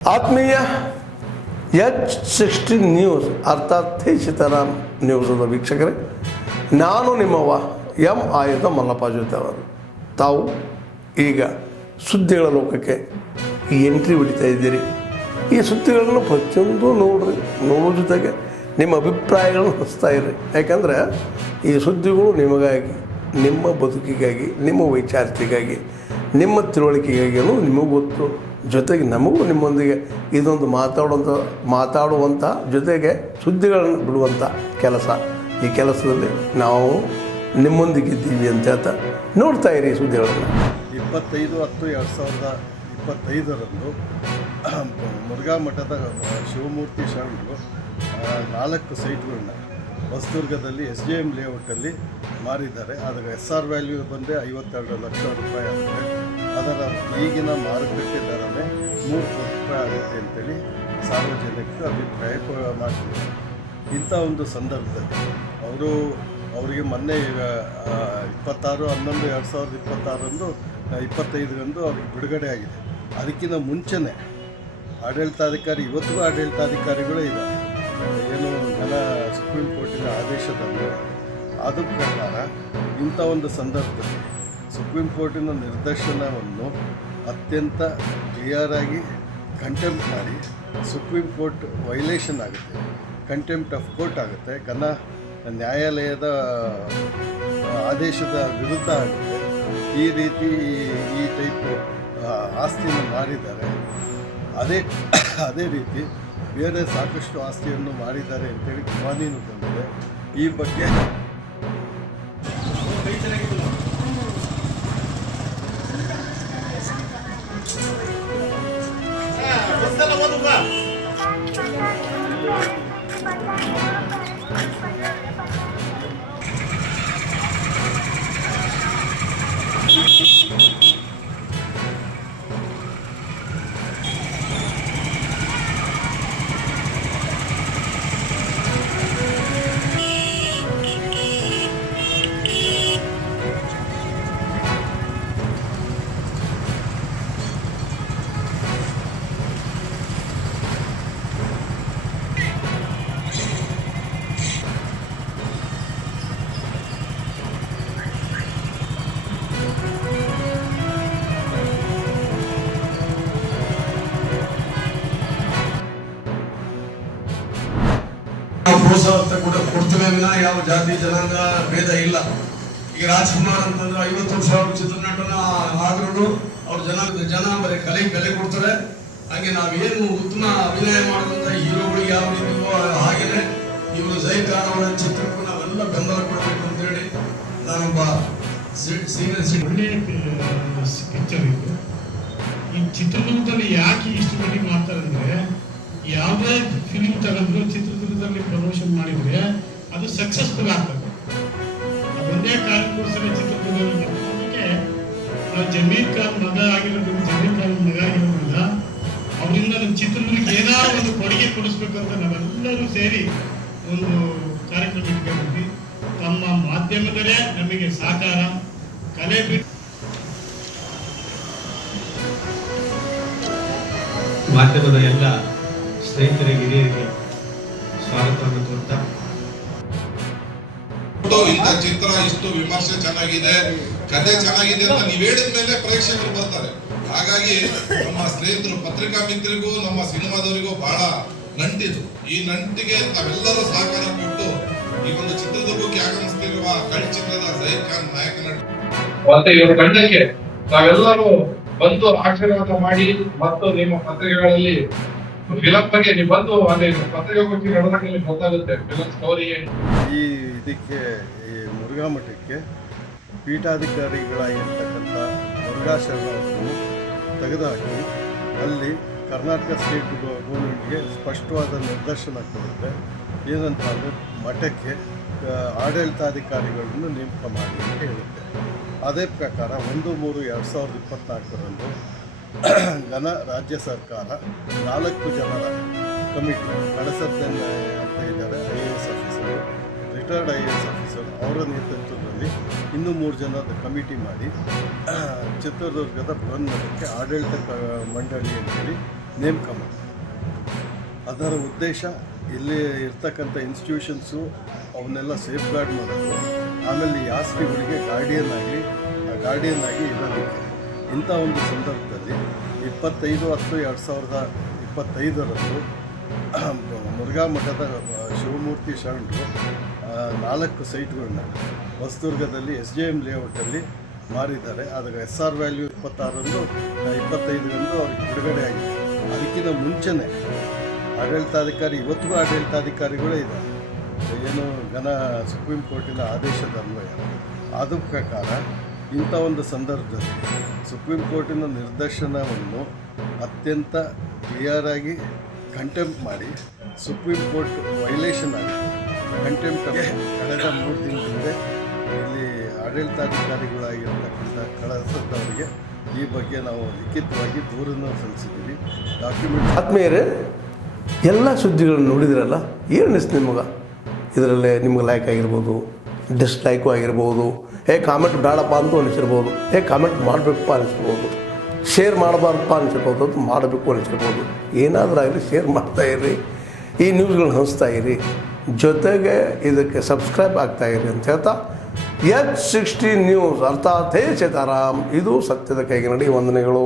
ಆತ್ಮೀಯ H16 news ಅರ್ಥಾತ್ ಸೀತಾರಾಮ್ ನ್ಯೂಸದ ವೀಕ್ಷಕರೇ, ನಾನು ನಿಮ್ಮವ ಎಂ ಆಯುಧ ಮಲ್ಲಪ್ಪ ಜೊತೆ ಅವರು. ತಾವು ಈಗ ಸುದ್ದಿಗಳ ಲೋಕಕ್ಕೆ ಎಂಟ್ರಿ ಹೊಡಿತಾ ಇದ್ದೀರಿ. ಈ ಸುದ್ದಿಗಳನ್ನು ಪ್ರತಿಯೊಂದು ನೋಡೋ ಜೊತೆಗೆ ನಿಮ್ಮ ಅಭಿಪ್ರಾಯಗಳನ್ನು ಹಚ್ತಾ ಇರ್ರಿ. ಯಾಕಂದರೆ ಈ ಸುದ್ದಿಗಳು ನಿಮಗಾಗಿ, ನಿಮ್ಮ ಬದುಕಿಗಾಗಿ, ನಿಮ್ಮ ವೈಚಾರಿಕೆಗಾಗಿ, ನಿಮ್ಮ ತಿಳುವಳಿಕೆಗಾಗಿಯೂ ನಿಮಗೂ ಗೊತ್ತು. ಜೊತೆಗೆ ನಮಗೂ ನಿಮ್ಮೊಂದಿಗೆ ಇದೊಂದು ಮಾತಾಡುವಂಥ ಜೊತೆಗೆ ಸುದ್ದಿಗಳನ್ನು ಬಿಡುವಂಥ ಕೆಲಸ. ಈ ಕೆಲಸದಲ್ಲಿ ನಾವು ನಿಮ್ಮೊಂದಿಗಿದ್ದೀವಿ ಅಂತ ಹೇಳ್ತಾ ನೋಡ್ತಾ ಇರಿ ಸುದ್ದಿಗಳನ್ನು. 25/10/2025 ಮುರುಘಾ ಮಠದ ಶಿವಮೂರ್ತಿ ಶರಣರು 4 ಸೈಟ್ಗಳನ್ನ ಹೊಸದುರ್ಗದಲ್ಲಿ SJM ಲೇಔಟಲ್ಲಿ ಮಾರಿದ್ದಾರೆ. ಅದರ SR ವ್ಯಾಲ್ಯೂ ಬಂದರೆ 52 ಲಕ್ಷ ರೂಪಾಯಿ ಆಗುತ್ತೆ. ಅದರ ಈಗಿನ ಮಾರುಕಟ್ಟೆ ದರನೇ 3 ಕೋಟಿ ರೂಪಾಯಿ ಆಗುತ್ತೆ ಅಂತೇಳಿ ಸಾರ್ವಜನಿಕರು ಅಭಿಪ್ರಾಯ ಮಾಡ್ತಿದ್ದಾರೆ. ಇಂಥ ಒಂದು ಸಂದರ್ಭದಲ್ಲಿ ಅವರಿಗೆ ಮೊನ್ನೆ 26/11/2026 25ರಂದು ಅವ್ರಿಗೆ ಬಿಡುಗಡೆ ಆಗಿದೆ. ಅದಕ್ಕಿಂತ ಮುಂಚೆನೇ ಆಡಳಿತಾಧಿಕಾರಿ, ಇವತ್ತಿಗೂ ಆಡಳಿತಾಧಿಕಾರಿಗಳೇ ಇದ್ದಾರೆ, ಏನು ಸುಪ್ರೀಂ ಕೋರ್ಟಿನ ಆದೇಶದಲ್ಲಿ ಅದು ಪ್ರಕಾರ ಇಂಥ ಒಂದು ಸಂದರ್ಭದಲ್ಲಿ ಸುಪ್ರೀಂ ಕೋರ್ಟಿನ ನಿರ್ದೇಶನವನ್ನು ಅತ್ಯಂತ ಕ್ಲಿಯರಾಗಿ ಕಂಟೆಂಪ್ಟ್ ಮಾಡಿ ಸುಪ್ರೀಂ ಕೋರ್ಟ್ ವೈಲೇಷನ್ ಆಗುತ್ತೆ, ಕಂಟೆಂಪ್ಟ್ ಆಫ್ ಕೋರ್ಟ್ ಆಗುತ್ತೆ, ನ್ಯಾಯಾಲಯದ ಆದೇಶದ ವಿರುದ್ಧ ಆಗುತ್ತೆ. ಈ ರೀತಿ ಈ ಟೈಪ್ ಆಸ್ತಿಯನ್ನು ಮಾರಿದ್ದಾರೆ. ಅದೇ ರೀತಿ ಬೇರೆ ಸಾಕಷ್ಟು ಆಸ್ತಿಯನ್ನು ಮಾರಿದ್ದಾರೆ ಅಂತೇಳಿ ಗುಮಾನಿನೂ ಬಂದಿದೆ. ಈ ಬಗ್ಗೆ ಪ್ರೋತ್ಸಾಹ ಕೂಡ ಕೊಡ್ತೇವೆ ವಿನ ಯಾವ ಜಾತಿ ಜನಾಂಗ ಭೇದ ಇಲ್ಲ. ಈಗ ರಾಜ್ಕುಮಾರ್ ಅಂತಂದ್ರೆ 50 ವರ್ಷ ಅವರು ಚಿತ್ರನಟನ ಆದ್ರೂ ಅವ್ರ ಜನ ಬರೀ ಕಲೆ ಕೊಡ್ತಾರೆ. ಹಾಗೆ ನಾವೇನು ಉತ್ತಮ ಅಭಿನಯ ಮಾಡುವಂತ ಹೀರೋಗಳಿಗೆ ಯಾವ ರೀತಿಯೋ ಹಾಗೇನೆ ಇವರು ಜೈ ಖಾನ್ ಅವರ ಚಿತ್ರಕ್ಕೂ ನಾವೆಲ್ಲ ಬೆಂಬಲ ಕೊಡಬೇಕು ಅಂತ ಹೇಳಿ ನಾನೊಬ್ಬ ಒಳ್ಳೆಯ ಪಿಕ್ಚರ್ ಇದು. ಈ ಚಿತ್ರದುರ್ಗದಲ್ಲಿ ಯಾಕೆ ಇಷ್ಟು ಮಟ್ಟಿಗೆ ಮಾಡ್ತಾರೆ ಅಂದ್ರೆ, ಯಾವುದೇ ಫಿಲಿಂ ತಗೊಂಡ್ರು ಚಿತ್ರದುರ್ಗದಲ್ಲಿ ಪ್ರಮೋಷನ್ ಮಾಡಿದ್ರೆ ಅದು ಸಕ್ಸಸ್ಫುಲ್ ಆಗ್ತದೆ. ಅದೊಂದೇ ಕಾರಣಕ್ಕೋಸ್ಕರ ಚಿತ್ರದುರ್ಗದಲ್ಲಿ ಅದಕ್ಕೆ ನಾವು ಜಮೀರ್ ಖಾನ್ ಮಗ ಆಗಿರೋದ್ರಿಂದ ಅವರಿಂದ ನಮ್ಮ ಚಿತ್ರದುರ್ಗಕ್ಕೆ ಏನಾದ್ರು ಒಂದು ಕೊಡುಗೆ ಕೊಡಿಸ್ಬೇಕಂತ ನಾವೆಲ್ಲರೂ ಸೇರಿ ಒಂದು ಕಾರ್ಯಕ್ರಮ ಇಟ್ಕೊಂಡಿದ್ವಿ. ತಮ್ಮ ಮಾಧ್ಯಮದಲ್ಲೇ ನಮಗೆ ಸಹಕಾರ, ಕಲೆ ಬಿಟ್ಟು ಮಾಧ್ಯಮದ ಎಲ್ಲ ಸ್ನೇಹಿತರಿಗೆ, ಹಿರಿಯರಿಗೆ ಸ್ವಾಗತವನ್ನು ಕೋರ್ತಾ, ಇಂಥ ಚಿತ್ರ ಇಷ್ಟು ವಿಮರ್ಶೆ ಚೆನ್ನಾಗಿದೆ, ಕಥೆ ಚೆನ್ನಾಗಿದೆ ಅಂತ ನೀವು ಹೇಳಿದ ಮೇಲೆ ಪ್ರೇಕ್ಷಕರು ಬರ್ತಾರೆ. ಹಾಗಾಗಿ ನಮ್ಮ ಸ್ನೇಹಿತರು, ಪತ್ರಿಕಾ ಮಿತ್ರರಿಗೂ ನಮ್ಮ ಸಿನಿಮಾದವರಿಗೂ ಬಹಳ ನಂಟಿದು. ಈ ನಂಟಿಗೆ ತಾವೆಲ್ಲರೂ ಸಹಕಾರ ಕೊಟ್ಟು ಈ ಒಂದು ಚಿತ್ರದುರ್ಗಕ್ಕೆ ಆಗಮಿಸ್ತಿರುವ ಕಳ್ಳ ಚಿತ್ರದ ಜಹೀರ್ ಖಾನ್ ನಾಯಕ ನಟ ಮತ್ತೆ ಇವರ ತಂಡಕ್ಕೆ ತಾವೆಲ್ಲರೂ ಬಂದು ಆಶೀರ್ವಾದ ಮಾಡಿ ಮತ್ತು ನಿಮ್ಮ ಪತ್ರಿಕೆಗಳಲ್ಲಿ ಫಿಲಂ ಬಗ್ಗೆ ನೀವು ಬಂದು ಅಲ್ಲಿ ಪತ್ರಿಕಾಗೋಷ್ಠಿ ನಡೆದಾಗಲಿ ಗೊತ್ತಾಗುತ್ತೆ ಫಿಲಂ ಸ್ಟೋರಿ. ಇದಕ್ಕೆ ಈ ಮುರುಘಾ ಮಠಕ್ಕೆ ಪೀಠಾಧಿಕಾರಿಗಳಾಗಿರ್ತಕ್ಕಂಥ ಮುರುಘಾ ಶರಣರನ್ನು ತೆಗೆದುಹಾಕಿ ಅಲ್ಲಿ ಕರ್ನಾಟಕ ಸ್ಟೇಟ್ ಗೌರ್ಮೆಂಟ್ಗೆ ಸ್ಪಷ್ಟವಾದ ನಿರ್ದೇಶನ ಕೊಡುತ್ತೆ. ಏನಂತ ಅಂದರೆ ಮಠಕ್ಕೆ ಆಡಳಿತಾಧಿಕಾರಿಗಳನ್ನು ನೇಮಕ ಮಾಡಿ ಅಂತ ಹೇಳುತ್ತೆ. ಅದೇ ಪ್ರಕಾರ 1/3/2024 ರಾಜ್ಯ ಸರ್ಕಾರ 4 ಜನರ ಕಮಿಟಿ, ಕಳಸದ್ದೆನ್ ಅಂತ ಇದ್ದಾರೆ IAS officer, retired IAS officer, ಅವರ ನೇತೃತ್ವದಲ್ಲಿ ಇನ್ನೂ 3 ಜನದ ಕಮಿಟಿ ಮಾಡಿ ಚಿತ್ರದುರ್ಗದ ಬೃಹನ್ಮಠಕ್ಕೆ ಆಡಳಿತ ಮಂಡಳಿ ಅಂತೇಳಿ ನೇಮಕ ಮಾಡ್ತಾರೆ. ಅದರ ಉದ್ದೇಶ ಇಲ್ಲಿ ಇರ್ತಕ್ಕಂಥ ಇನ್ಸ್ಟಿಟ್ಯೂಷನ್ಸು ಅವನ್ನೆಲ್ಲ ಸೇಫ್ ಗಾರ್ಡ್ ಮಾಡೋದು, ಆಮೇಲೆ ಈ ಆಸ್ತಿಗಳಿಗೆ ಗಾರ್ಡಿಯನ್ ಆಗಿ ಇರೋದಕ್ಕೆ. ಇಂಥ ಒಂದು ಸಂದರ್ಭದಲ್ಲಿ 25/10/2025 ಮುರುಘಾ ಮಠದ ಶಿವಮೂರ್ತಿ ಶರಣರು 4 ಸೈಟ್ಗಳನ್ನ ಹೊಸದುರ್ಗದಲ್ಲಿ SJM ಲೇಔಟಲ್ಲಿ ಮಾರಿದ್ದಾರೆ. ಅದರ SR ವ್ಯಾಲ್ಯೂ 25ರಂದು ಅವ್ರಿಗೆ ಬಿಡುಗಡೆ ಆಗಿದೆ. ಅದಕ್ಕಿಂತ ಮುಂಚೆನೇ ಆಡಳಿತಾಧಿಕಾರಿ, ಇವತ್ತಿಗೂ ಆಡಳಿತಾಧಿಕಾರಿಗಳೇ ಇದ್ದಾರೆ, ಏನು ಸುಪ್ರೀಂ ಕೋರ್ಟಿನ ಆದೇಶದ ಅನ್ವಯ. ಆದ ಪ್ರಕಾರ ಇಂಥ ಒಂದು ಸಂದರ್ಭದಲ್ಲಿ ಸುಪ್ರೀಂ ಕೋರ್ಟಿನ ನಿರ್ದೇಶನವನ್ನು ಅತ್ಯಂತ ಕ್ಲಿಯರಾಗಿ ಕಂಟೆಂಪ್ಟ್ ಮಾಡಿ, ಸುಪ್ರೀಂ ಕೋರ್ಟ್ ವೈಲೇಷನ್ ಆಗಿ ಕಂಟೆಂಪ್ಟ್ಗೆ ಕಳೆದ 3 ದಿನದ ಹಿಂದೆ ಇಲ್ಲಿ ಆಡಳಿತಾಧಿಕಾರಿಗಳಾಗಿರ್ತಕ್ಕಂಥ ಕಳಸದವರಿಗೆ ಈ ಬಗ್ಗೆ ನಾವು ಲಿಖಿತವಾಗಿ ದೂರನ್ನು ಸಲ್ಲಿಸಿದ್ದೀವಿ. ಡಾಕ್ಯುಮೆಂಟ್ ಆತ್ಮೀಯರೇ, ಎಲ್ಲ ಸುದ್ದಿಗಳನ್ನು ನೋಡಿದ್ರಲ್ಲ, ಏನು ಅನಿಸ್ತು ನಿಮಗೆ? ಇದರಲ್ಲೇ ನಿಮ್ಗೆ ಲೈಕ್ ಆಗಿರ್ಬೋದು, ಡಿಸ್ಲೈಕು ಆಗಿರ್ಬೋದು, ಕಾಮೆಂಟ್ ಬೇಡಪ್ಪ ಅಂತೂ ಅನಿಸಿರ್ಬೋದು, ಕಾಮೆಂಟ್ ಮಾಡಬೇಕಪ್ಪ ಅನಿಸಿರ್ಬೋದು, ಶೇರ್ ಮಾಡಬಾರ್ದಪ್ಪ ಅನಿಸಿರ್ಬೋದು, ಅದು ಮಾಡಬೇಕು ಅನಿಸಿರ್ಬೋದು. ಏನಾದರೂ ಆಗಲಿ ಶೇರ್ ಮಾಡ್ತಾಯಿರಿ, ಈ ನ್ಯೂಸ್ಗಳನ್ನ ಹಂಚ್ತಾ ಇರಿ, ಜೊತೆಗೆ ಇದಕ್ಕೆ ಸಬ್ಸ್ಕ್ರೈಬ್ ಆಗ್ತಾಯಿರಿ ಅಂತ ಹೇಳ್ತಾ H16 ನ್ಯೂಸ್ ಅರ್ಥಾತ್ ಹೇ ಸೀತಾರಾಮ್, ಇದು ಸತ್ಯದ ಕೈಗೆ ನಡಿ. ವಂದನೆಗಳು.